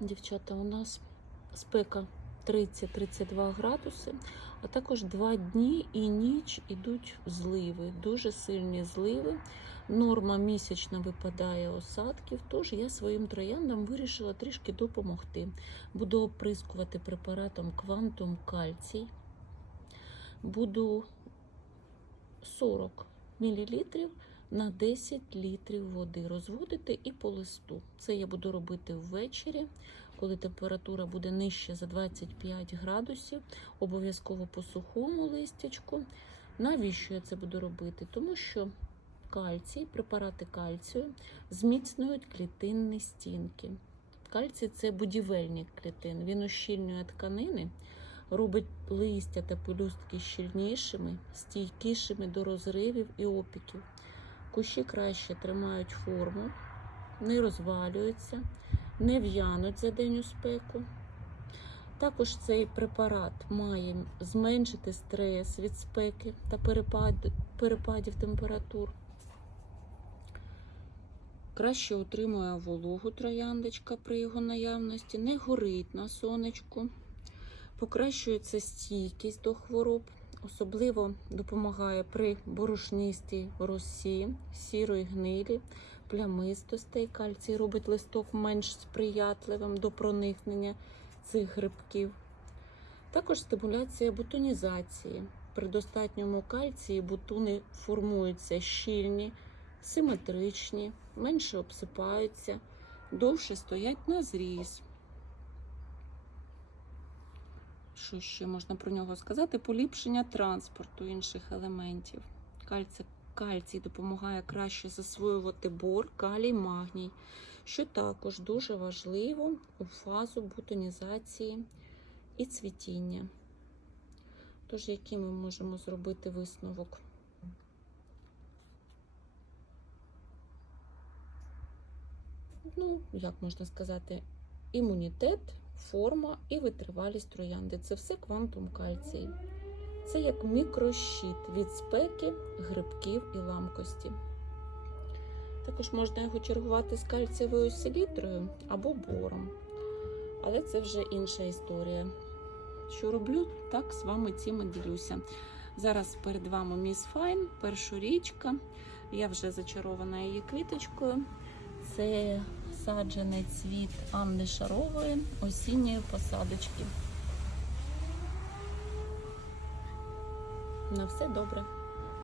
Дівчата, у нас спека 30-32 градуси, а також два дні і ніч ідуть зливи, дуже сильні зливи. Норма місячна випадає осадків, тож я своїм трояндам вирішила трішки допомогти. Буду оприскувати препаратом Quantum Кальцій. Буду 40 мл на 10 літрів води розводити і по листу. Це я буду робити ввечері, коли температура буде нижче за 25 градусів, обов'язково по сухому листячку. Навіщо я це буду робити? Тому що кальцій, препарати кальцію зміцнюють клітинні стінки. Кальцій це будівельник клітин. Він ущільнює тканини, робить листя та пелюстки щільнішими, стійкішими до розривів і опіків. Кущі краще тримають форму, не розвалюються, не в'януть за день у спеку. Також цей препарат має зменшити стрес від спеки та перепад, перепадів температур. Краще утримує вологу трояндочка при його наявності, не горить на сонечку, покращується стійкість до хвороб, особливо допомагає при борошнистій росі, сірої гнилі, плямистостей. Кальцій робить листок менш сприятливим до проникнення цих грибків. Також стимуляція бутонізації. При достатньому кальції бутони формуються щільні, симетричні, менше обсипаються, довше стоять на зріз. Що ще можна про нього сказати? Поліпшення транспорту інших елементів. Кальцій, кальцій допомагає краще засвоювати бор, калій, магній, що також дуже важливо у фазу бутонізації і цвітіння. Тож, який ми можемо зробити висновок? Ну, як можна сказати, імунітет, форма і витривалість троянди. Це все квантум кальцій. Це як мікрощит від спеки, грибків і ламкості. Також можна його чергувати з кальцієвою селітрою або бором. Але це вже інша історія. Що роблю, так з вами цим і ділюся. Зараз перед вами Міс Файн, першорічка. Я вже зачарована її квіточкою. Це саджанець цвіт Анни Шарової осінньої посадочки. На все добре.